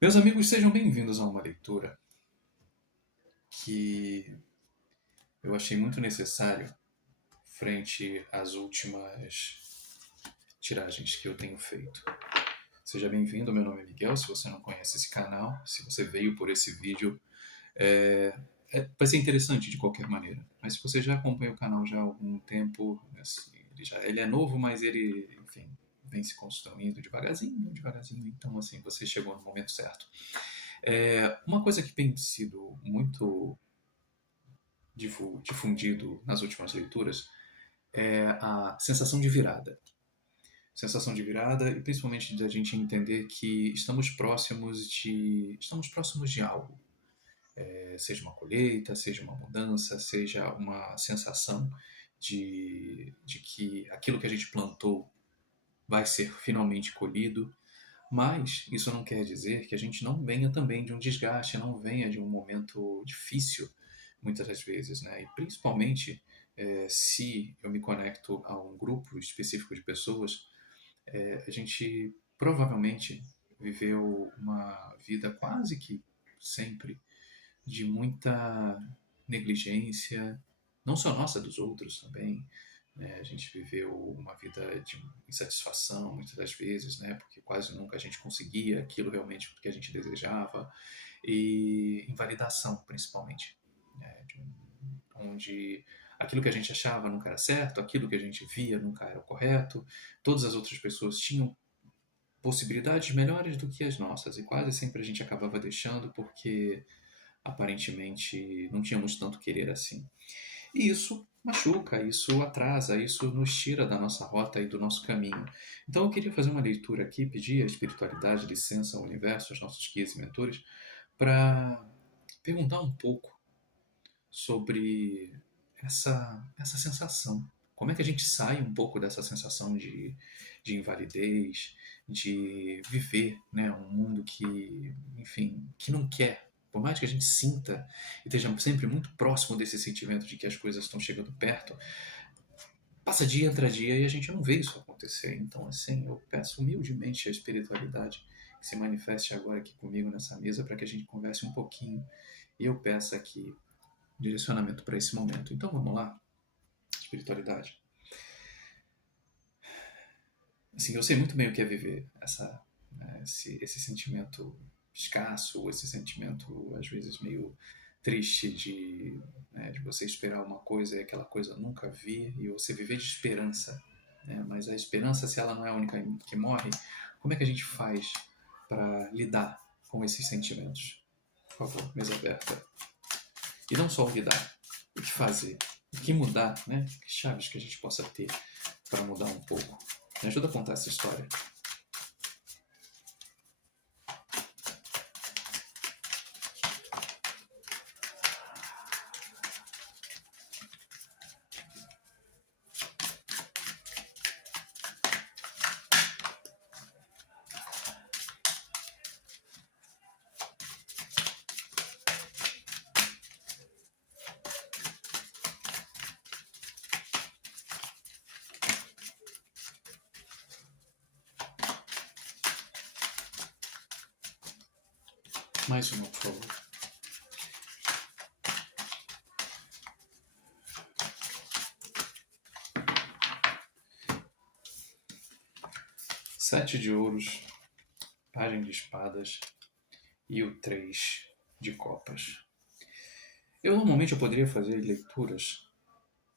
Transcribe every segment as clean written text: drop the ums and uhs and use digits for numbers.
Meus amigos, sejam bem-vindos a uma leitura que eu achei muito necessário frente às últimas tiragens que eu tenho feito. Seja bem-vindo, meu nome é Miguel. Se você não conhece esse canal, se você veio por esse vídeo, é, vai ser interessante de qualquer maneira. Mas se você já acompanha o canal já há algum tempo, assim, ele é novo, mas ele, enfim, vem se construindo devagarzinho, devagarzinho. Então, assim, você chegou no momento certo. Uma coisa que tem sido muito difundido nas últimas leituras é a sensação de virada. Sensação de virada e principalmente da gente entender que estamos próximos de algo. Seja uma colheita, seja uma mudança, seja uma sensação de que aquilo que a gente plantou vai ser finalmente colhido. Mas isso não quer dizer que a gente não venha também de um desgaste, não venha de um momento difícil, muitas das vezes, né? E principalmente se eu me conecto a um grupo específico de pessoas, a gente provavelmente viveu uma vida quase que sempre de muita negligência, não só nossa, dos outros também. Né? A gente viveu uma vida de insatisfação muitas das vezes, né? Porque quase nunca a gente conseguia aquilo realmente que a gente desejava, e invalidação principalmente, né? Onde aquilo que a gente achava nunca era certo, aquilo que a gente via nunca era o correto, todas as outras pessoas tinham possibilidades melhores do que as nossas, e quase sempre a gente acabava deixando porque aparentemente não tínhamos tanto querer assim. E isso machuca, isso atrasa, isso nos tira da nossa rota e do nosso caminho. Então eu queria fazer uma leitura aqui, pedir à espiritualidade, licença ao universo, aos nossos guias e mentores, para perguntar um pouco sobre essa sensação. Como é que a gente sai um pouco dessa sensação de invalidez, de viver, né, um mundo que, enfim, que não quer. Por mais que a gente sinta e esteja sempre muito próximo desse sentimento de que as coisas estão chegando perto, passa dia entra dia e a gente não vê isso acontecer. Então, assim, eu peço humildemente à espiritualidade que se manifeste agora aqui comigo nessa mesa para que a gente converse um pouquinho. E eu peço aqui direcionamento para esse momento. Então vamos lá, espiritualidade. Assim, eu sei muito bem o que é viver esse sentimento escasso, esse sentimento às vezes meio triste de você esperar uma coisa e aquela coisa nunca vir, e você viver de esperança. Né? Mas a esperança, se ela não é a única que morre, como é que a gente faz para lidar com esses sentimentos? Por favor, mesa aberta. E não só o lidar, o que fazer, o que mudar, né? Que chaves que a gente possa ter para mudar um pouco. Me ajuda a contar essa história. Mais uma, por favor. Sete de ouros, pajem de espadas e o três de copas. Normalmente eu poderia fazer leituras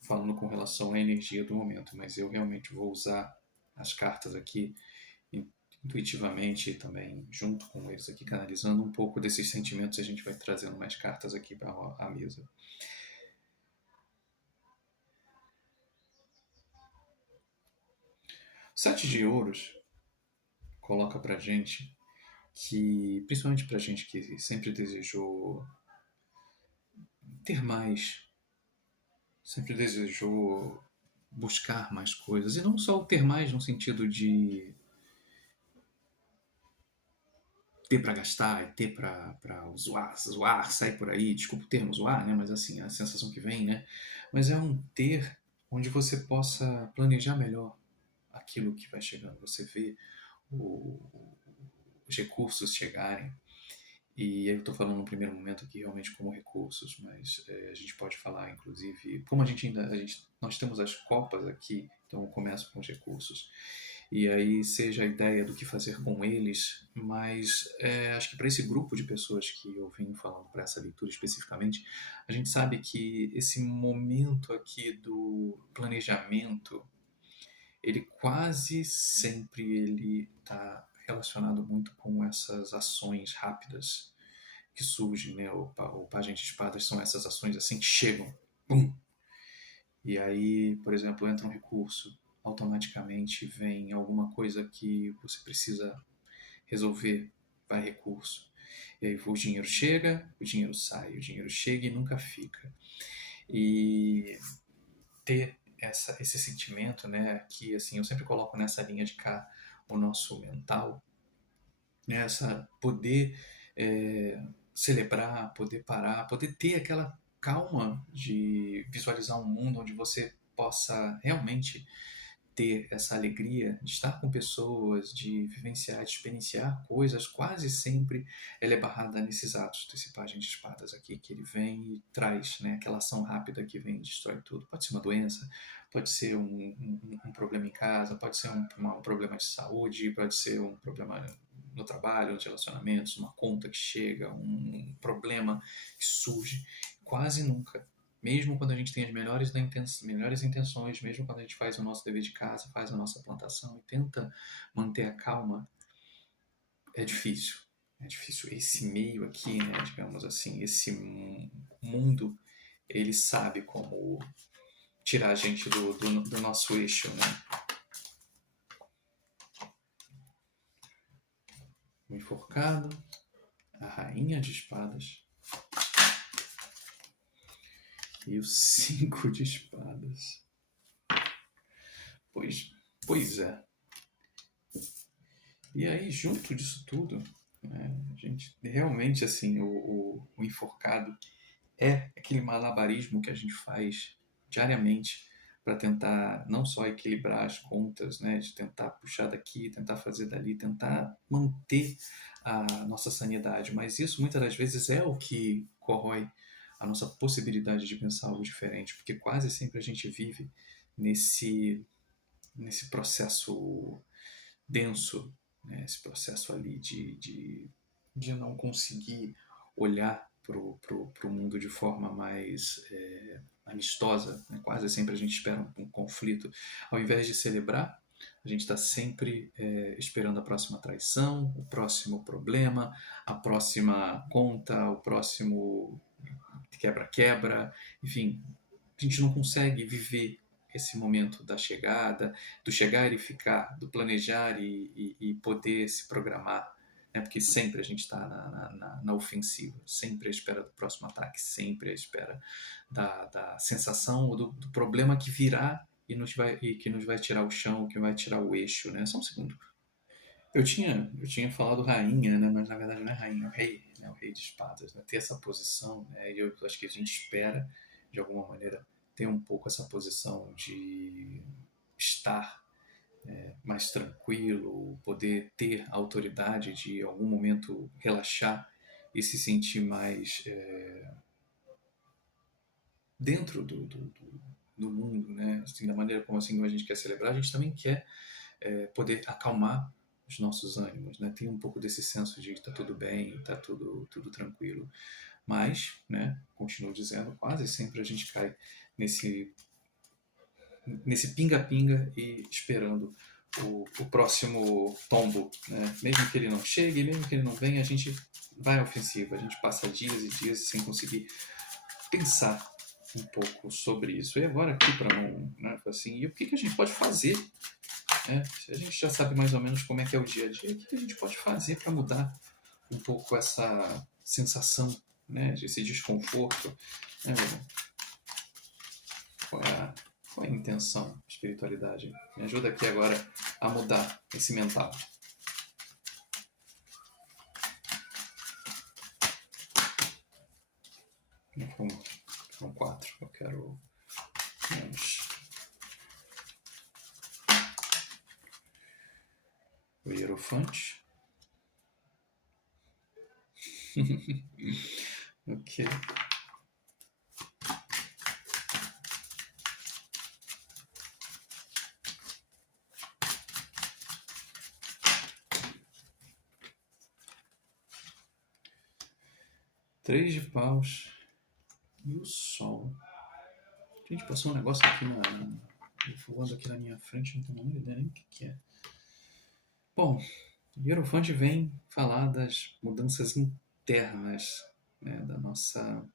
falando com relação à energia do momento, mas eu realmente vou usar as cartas aqui intuitivamente também, junto com eles aqui, canalizando um pouco desses sentimentos. A gente vai trazendo mais cartas aqui para a mesa. Sete de ouros coloca pra gente que, principalmente pra gente que sempre desejou ter mais, sempre desejou buscar mais coisas, e não só o ter mais no sentido de ter para gastar e ter para zoar, sair por aí, desculpa o termo zoar, né? Mas assim, a sensação que vem, né? Mas é um ter onde você possa planejar melhor aquilo que vai chegando. Você vê o, os recursos chegarem. E eu estou falando no primeiro momento aqui realmente como recursos, mas a gente pode falar, inclusive, como nós temos as copas aqui, então eu começo com os recursos. E aí seja a ideia do que fazer com eles, mas acho que para esse grupo de pessoas que eu venho falando, para essa leitura especificamente, a gente sabe que esse momento aqui do planejamento, ele quase sempre ele está relacionado muito com essas ações rápidas que surgem, né? O Pajem de Espadas são essas ações assim que chegam, pum! E aí, por exemplo, entra um recurso, automaticamente vem alguma coisa que você precisa resolver, vai recurso. E aí o dinheiro chega, o dinheiro sai, o dinheiro chega e nunca fica. E ter esse sentimento, né, que assim, eu sempre coloco nessa linha de cá o nosso mental, né, essa poder é, celebrar, poder parar, poder ter aquela calma de visualizar um mundo onde você possa realmente ter essa alegria de estar com pessoas, de vivenciar, de experienciar coisas, quase sempre ela é barrada nesses atos desse pajem de espadas aqui, que ele vem e traz, né, aquela ação rápida que vem e destrói tudo. Pode ser uma doença, pode ser um problema em casa, pode ser um problema de saúde, pode ser um problema no trabalho, nos relacionamentos, uma conta que chega, um problema que surge. Quase nunca, mesmo quando a gente tem as melhores intenções, mesmo quando a gente faz o nosso dever de casa, faz a nossa plantação e tenta manter a calma, é difícil. É difícil. Esse meio aqui, né, digamos assim, esse mundo, ele sabe como tirar a gente do nosso eixo, né? O enforcado, a rainha de espadas e o 5 de espadas. Pois é. E aí, junto disso tudo, né, a gente realmente, assim, o enforcado é aquele malabarismo que a gente faz diariamente para tentar não só equilibrar as contas, né, de tentar puxar daqui, tentar fazer dali, tentar manter a nossa sanidade, mas isso muitas das vezes é o que corrói a nossa possibilidade de pensar algo diferente, porque quase sempre a gente vive nesse processo denso, né? Esse processo ali de não conseguir olhar para o mundo de forma mais amistosa, né? Quase sempre a gente espera um conflito. Ao invés de celebrar, a gente está sempre esperando a próxima traição, o próximo problema, a próxima conta, o próximo quebra-quebra, enfim, a gente não consegue viver esse momento da chegada, do chegar e ficar, do planejar e poder se programar, né? Porque sempre a gente está na ofensiva, sempre à espera do próximo ataque, sempre à espera da sensação ou do problema que virá e que nos vai tirar o chão, que vai tirar o eixo, né? Só um segundo. Eu tinha falado rainha, né? Mas na verdade não é rainha, é o rei, né? O rei de espadas, né? Ter essa posição, né? E eu acho que a gente espera, de alguma maneira, ter um pouco essa posição de estar mais tranquilo, poder ter a autoridade de, em algum momento, relaxar e se sentir mais dentro do mundo, né? Assim, da maneira como assim, a gente quer celebrar, a gente também quer poder acalmar os nossos ânimos, né? Tem um pouco desse senso de tá tudo bem, tá tudo tranquilo. Mas, né, continuo dizendo, quase sempre a gente cai nesse pinga-pinga e esperando o próximo tombo, né? Mesmo que ele não chegue, mesmo que ele não venha, a gente vai à ofensiva, a gente passa dias e dias sem conseguir pensar um pouco sobre isso. E agora aqui para não, né, assim, e o que a gente pode fazer, né? Se a gente já sabe mais ou menos como é que é o dia a dia, o que a gente pode fazer para mudar um pouco essa sensação, né, esse desconforto, né, meu irmão? Qual é a intenção, espiritualidade? Me ajuda aqui agora a mudar esse mental. São 4. Eu quero menos. O Hierofante. Ok. Três de paus e o sol. Gente, passou um negócio aqui voando aqui na minha frente, não tenho a menor ideia nem o que é. Bom, o Hierofante vem falar das mudanças internas, né, da nossas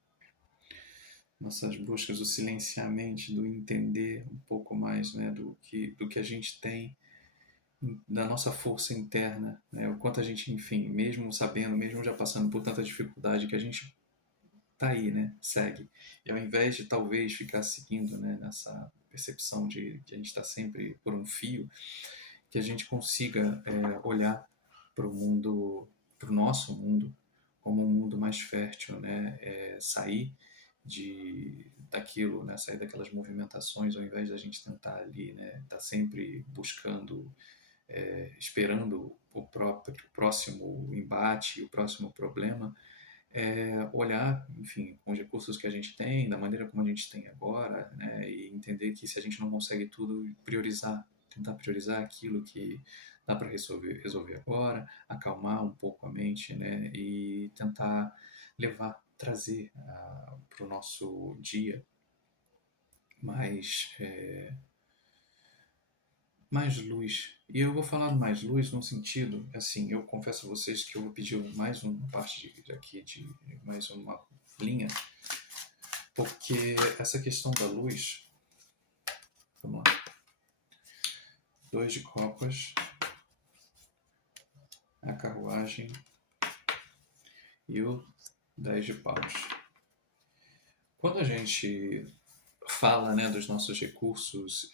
buscas, do silenciar a mente, do entender um pouco mais, né, do que a gente tem, da nossa força interna, né, o quanto a gente, enfim, mesmo sabendo, mesmo já passando por tanta dificuldade, que a gente tá aí, né, segue. E ao invés de talvez ficar seguindo, né, nessa percepção de que a gente está sempre por um fio, que a gente consiga olhar para o mundo, para o nosso mundo, como um mundo mais fértil, né? Sair daquilo, né? Sair daquelas movimentações, ao invés da gente tentar ali, né? Tá sempre buscando, esperando o próximo embate, o próximo problema, olhar, enfim, com os recursos que a gente tem, da maneira como a gente tem agora, né, e entender que se a gente não consegue tudo, priorizar, tentar priorizar aquilo que dá para resolver agora, acalmar um pouco a mente, né, e tentar trazer para o nosso dia mais, mais luz. E eu vou falar mais luz no sentido, assim, eu confesso a vocês que eu vou pedir mais uma parte aqui, de mais uma linha, porque essa questão da luz, vamos lá, dois de copas, a carruagem e o 10 de paus. Quando a gente fala, né, dos nossos recursos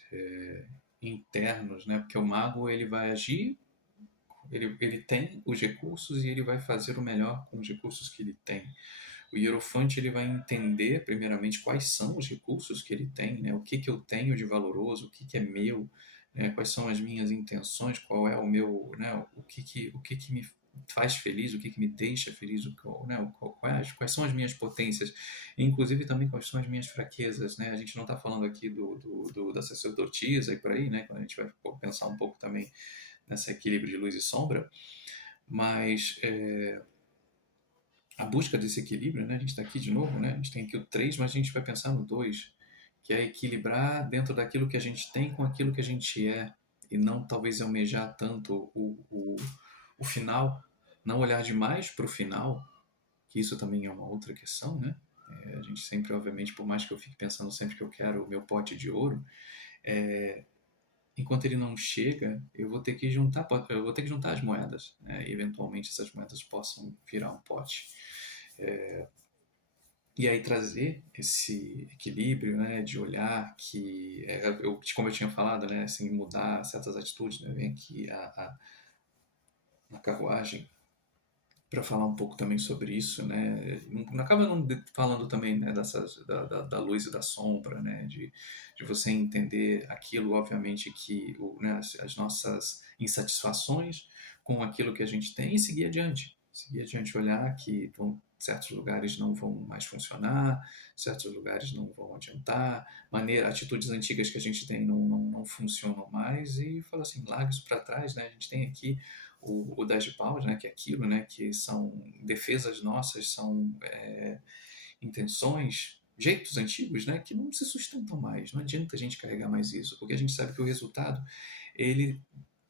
internos, né, porque o mago ele vai agir, ele tem os recursos e ele vai fazer o melhor com os recursos que ele tem. O hierofante ele vai entender primeiramente quais são os recursos que ele tem, né? O que que eu tenho de valoroso, o que que é meu, né? Quais são as minhas intenções, qual é o meu, né? O que que me faz feliz, o que que me deixa feliz, né? Quais são as minhas potências, e, inclusive também quais são as minhas fraquezas, né? A gente não está falando aqui da sacerdotisa e por aí, né? Quando a gente vai pensar um pouco também nesse equilíbrio de luz e sombra, mas a busca desse equilíbrio, né? A gente está aqui de novo, né? A gente tem aqui o 3, mas a gente vai pensar no 2, que é equilibrar dentro daquilo que a gente tem com aquilo que a gente é, e não talvez almejar tanto o final, não olhar demais para o final, que isso também é uma outra questão, né? A gente sempre, obviamente, por mais que eu fique pensando sempre que eu quero o meu pote de ouro, enquanto ele não chega, eu vou ter que juntar as moedas, né? E eventualmente essas moedas possam virar um pote. E aí trazer esse equilíbrio, né, de olhar que, como eu tinha falado, né, assim, mudar certas atitudes, né, vem aqui a carruagem para falar um pouco também sobre isso, né, não acaba não falando também, né, da luz e da sombra, né, de você entender aquilo, obviamente, que né, as nossas insatisfações com aquilo que a gente tem e seguir adiante, olhar que certos lugares não vão mais funcionar, certos lugares não vão adiantar, atitudes antigas que a gente tem não funcionam mais, e fala assim, larga isso para trás, né? A gente tem aqui o 10 de paus, né? Que é aquilo, né? Que são defesas nossas, são intenções, jeitos antigos, né? Que não se sustentam mais. Não adianta a gente carregar mais isso, porque a gente sabe que o resultado ele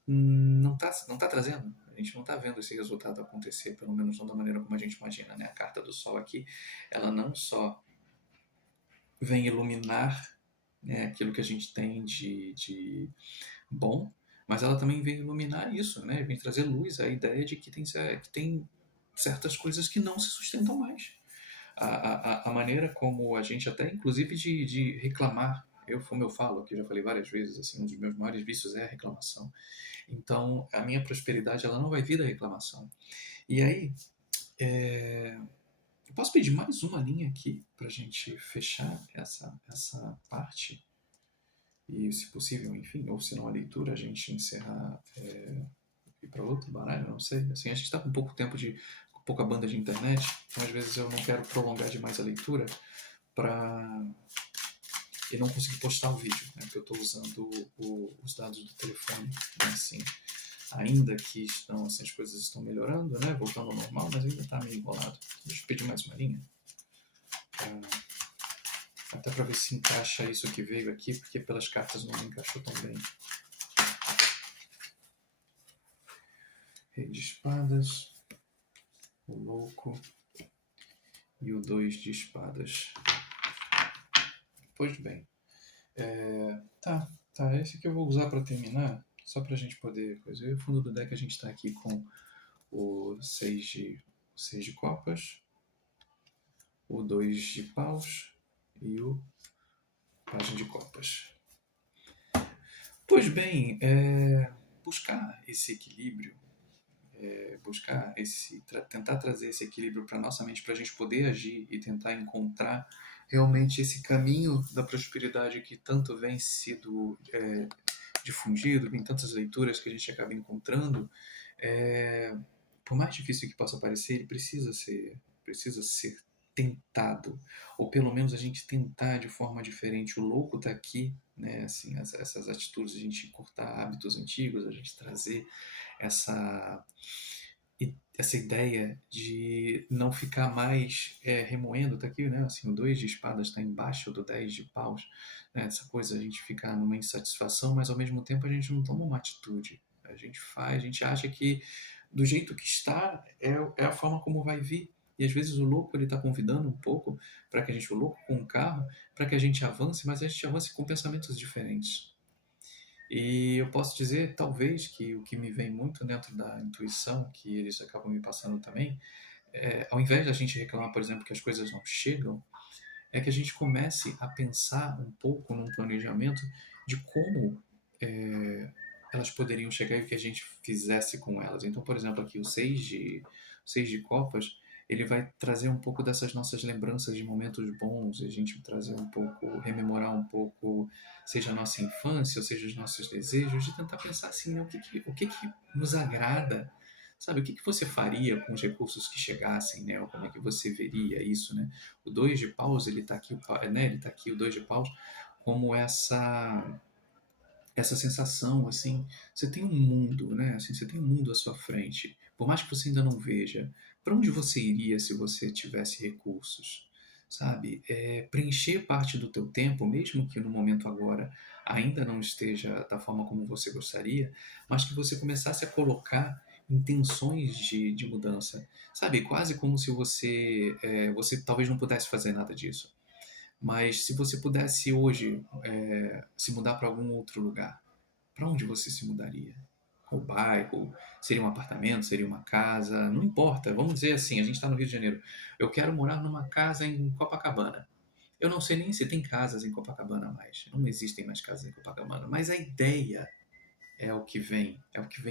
não tá trazendo. A gente não está vendo esse resultado acontecer, pelo menos não da maneira como a gente imagina, né? A carta do Sol aqui, ela não só vem iluminar, né, aquilo que a gente tem de bom, mas ela também vem iluminar isso, né? Vem trazer luz à ideia de que tem certas coisas que não se sustentam mais. A maneira como a gente até, inclusive, de reclamar, como eu falo aqui, já falei várias vezes, assim, um dos meus maiores vícios é a reclamação. Então, a minha prosperidade ela não vai vir da reclamação. E aí, eu posso pedir mais uma linha aqui para a gente fechar essa parte? E, se possível, enfim, ou se não a leitura, a gente encerrar e ir para outro baralho, não sei. Assim, a gente está com pouco tempo de pouca banda de internet, então às vezes eu não quero prolongar demais a leitura para e não conseguir postar o vídeo, né? Porque eu estou usando os dados do telefone, né? Assim, ainda que estão, assim, as coisas estão melhorando, né? Voltando ao normal, mas ainda está meio enrolado. Deixa eu pedir mais uma linha, até para ver se encaixa isso que veio aqui, porque pelas cartas não me encaixou tão bem. Rei de espadas, o louco e o 2 de espadas. Pois bem, tá, esse aqui eu vou usar para terminar, só para a gente poder coisa. E o fundo do deck a gente está aqui com o 6 de copas, o 2 de paus e o pajem de copas. Pois bem, buscar esse equilíbrio, tentar trazer esse equilíbrio para nossa mente, para a gente poder agir e tentar encontrar realmente esse caminho da prosperidade que tanto vem sido difundido, em tantas leituras que a gente acaba encontrando, por mais difícil que possa parecer, ele precisa ser tentado, ou pelo menos a gente tentar de forma diferente. O louco está aqui, né? Assim, essas atitudes, a gente cortar hábitos antigos, a gente trazer essa ideia de não ficar mais remoendo, tá aqui, né? Assim, o 2 de espadas está embaixo do 10 de paus, né? Essa coisa, a gente ficar numa insatisfação, mas ao mesmo tempo a gente não toma uma atitude. A gente faz, a gente acha que do jeito que está é a forma como vai vir. E às vezes o louco ele está convidando um pouco para que a gente, o louco com o carro, para que a gente avance, mas a gente avance com pensamentos diferentes. E eu posso dizer, talvez, que o que me vem muito dentro da intuição, que eles acabam me passando também, ao invés da gente reclamar, por exemplo, que as coisas não chegam, é que a gente comece a pensar um pouco num planejamento de como elas poderiam chegar e o que a gente fizesse com elas. Então, por exemplo, aqui o 6 de copas, ele vai trazer um pouco dessas nossas lembranças de momentos bons, a gente trazer um pouco, rememorar um pouco, seja a nossa infância, ou seja os nossos desejos, de tentar pensar assim, né, o que nos agrada, sabe, o que você faria com os recursos que chegassem, né, ou como é que você veria isso, né? O 2 de paus, ele está aqui, né, ele tá aqui, o 2 de paus, como essa sensação, assim, você tem um mundo, né? Assim, você tem um mundo à sua frente. Por mais que você ainda não veja, para onde você iria se você tivesse recursos? Sabe? Preencher parte do teu tempo, mesmo que no momento agora ainda não esteja da forma como você gostaria, mas que você começasse a colocar intenções de mudança. Sabe? Quase como se você talvez não pudesse fazer nada disso. Mas se você pudesse hoje se mudar para algum outro lugar, para onde você se mudaria? Qual bairro? Seria um apartamento? Seria uma casa? Não importa. Vamos dizer assim, a gente está no Rio de Janeiro. Eu quero morar numa casa em Copacabana. Eu não sei nem se tem casas em Copacabana mais. Não existem mais casas em Copacabana. Mas a ideia é o que vem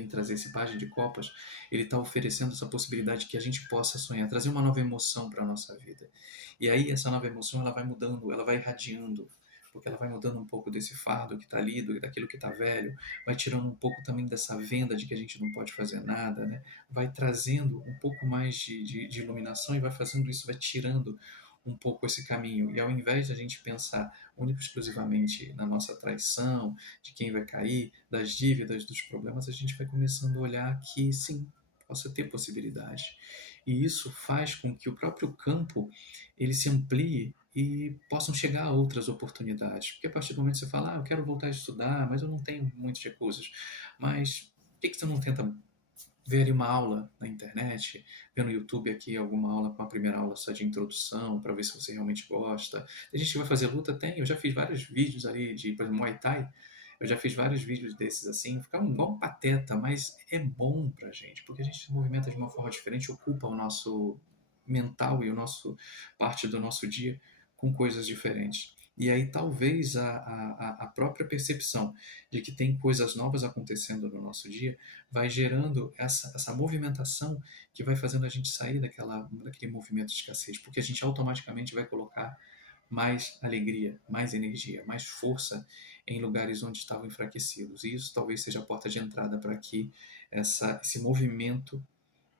trazer esse pajem de copas. Ele está oferecendo essa possibilidade que a gente possa sonhar, trazer uma nova emoção para a nossa vida. E aí essa nova emoção ela vai mudando, ela vai irradiando, porque ela vai mudando um pouco desse fardo que está ali, daquilo que está velho, vai tirando um pouco também dessa venda de que a gente não pode fazer nada, né? Vai trazendo um pouco mais de iluminação e vai fazendo isso, vai tirando um pouco esse caminho. E ao invés de a gente pensar única e exclusivamente na nossa traição, de quem vai cair, das dívidas, dos problemas, a gente vai começando a olhar que sim, possa ter possibilidade. E isso faz com que o próprio campo ele se amplie e possam chegar a outras oportunidades. Porque a partir do momento que você fala, eu quero voltar a estudar, mas eu não tenho muitos recursos. Mas por que você não tenta ver ali uma aula na internet, ver no YouTube aqui alguma aula, com a primeira aula só de introdução, para ver se você realmente gosta. Tem gente que vai fazer luta, eu já fiz vários vídeos ali de, por exemplo, Muay Thai, eu já fiz vários vídeos desses assim, fica igual um pateta, mas é bom pra gente, porque a gente se movimenta de uma forma diferente, ocupa o nosso mental e o nosso parte do nosso dia com coisas diferentes. E aí talvez a própria percepção de que tem coisas novas acontecendo no nosso dia vai gerando essa movimentação que vai fazendo a gente sair daquele movimento de escassez, porque a gente automaticamente vai colocar mais alegria, mais energia, mais força em lugares onde estavam enfraquecidos. E isso talvez seja a porta de entrada para que esse movimento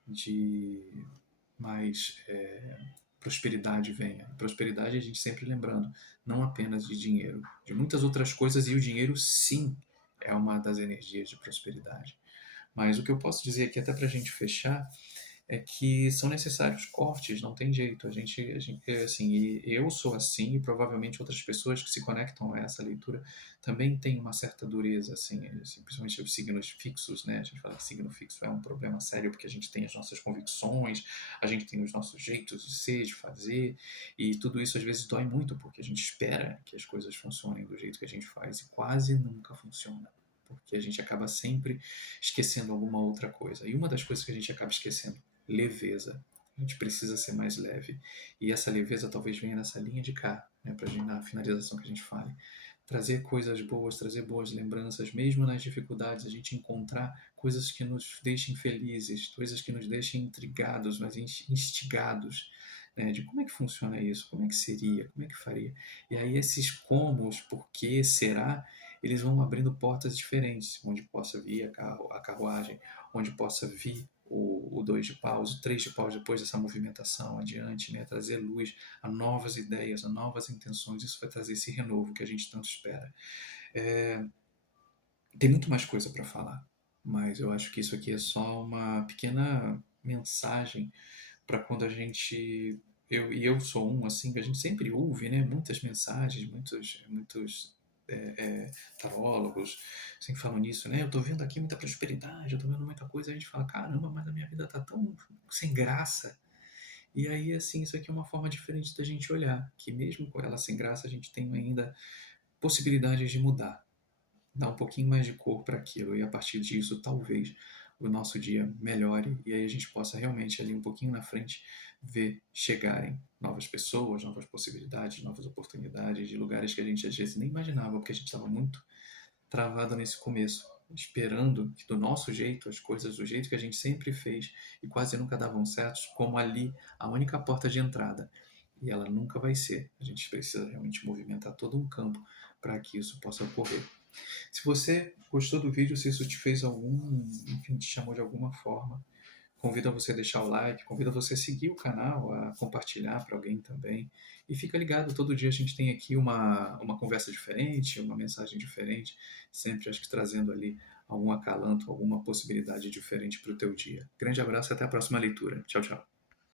de mais prosperidade venha. Prosperidade a gente sempre lembrando, não apenas de dinheiro, de muitas outras coisas, e o dinheiro sim é uma das energias de prosperidade. Mas o que eu posso dizer aqui, até para a gente fechar, é que são necessários cortes, não tem jeito. Assim, e eu sou assim, e provavelmente outras pessoas que se conectam a essa leitura também têm uma certa dureza, assim, principalmente os signos fixos, né? A gente fala que signo fixo é um problema sério porque a gente tem as nossas convicções, a gente tem os nossos jeitos de ser, de fazer, e tudo isso às vezes dói muito porque a gente espera que as coisas funcionem do jeito que a gente faz e quase nunca funciona. Porque a gente acaba sempre esquecendo alguma outra coisa. E uma das coisas que a gente acaba esquecendo, leveza. A gente precisa ser mais leve. E essa leveza talvez venha nessa linha de cá, né, para na finalização que a gente fale. Trazer coisas boas, trazer boas lembranças, mesmo nas dificuldades, a gente encontrar coisas que nos deixem felizes, coisas que nos deixem intrigados, mas instigados, né, de como é que funciona isso, como é que seria, como é que faria. E aí esses comos, por que, será, eles vão abrindo portas diferentes, onde possa vir a carruagem, onde possa vir o dois de paus, o três de paus depois dessa movimentação adiante, né? Trazer luz a novas ideias, a novas intenções. Isso vai trazer esse renovo que a gente tanto espera. É, tem muito mais coisa para falar, mas eu acho que isso aqui é só uma pequena mensagem para quando a gente eu sou um assim que a gente sempre ouve, né, muitas mensagens, muitos tarólogos sempre falam nisso, né, eu tô vendo aqui muita prosperidade, eu tô vendo muita coisa, a gente fala, caramba, mas a minha vida tá tão sem graça. E aí, assim, isso aqui é uma forma diferente da gente olhar, que mesmo com ela sem graça, a gente tem ainda possibilidades de mudar, dar um pouquinho mais de cor para aquilo, e a partir disso, talvez o nosso dia melhore e aí a gente possa realmente ali um pouquinho na frente ver chegarem novas pessoas, novas possibilidades, novas oportunidades de lugares que a gente às vezes nem imaginava, porque a gente estava muito travado nesse começo, esperando que do nosso jeito, as coisas do jeito que a gente sempre fez e quase nunca davam certo, como ali a única porta de entrada. E ela nunca vai ser. A gente precisa realmente movimentar todo um campo para que isso possa ocorrer. Se você gostou do vídeo, se isso te fez enfim, te chamou de alguma forma, convido a você a deixar o like, convido a você a seguir o canal, a compartilhar para alguém também. E fica ligado, todo dia a gente tem aqui uma conversa diferente, uma mensagem diferente, sempre acho que trazendo ali algum acalanto, alguma possibilidade diferente para o teu dia. Grande abraço e até a próxima leitura. Tchau, tchau.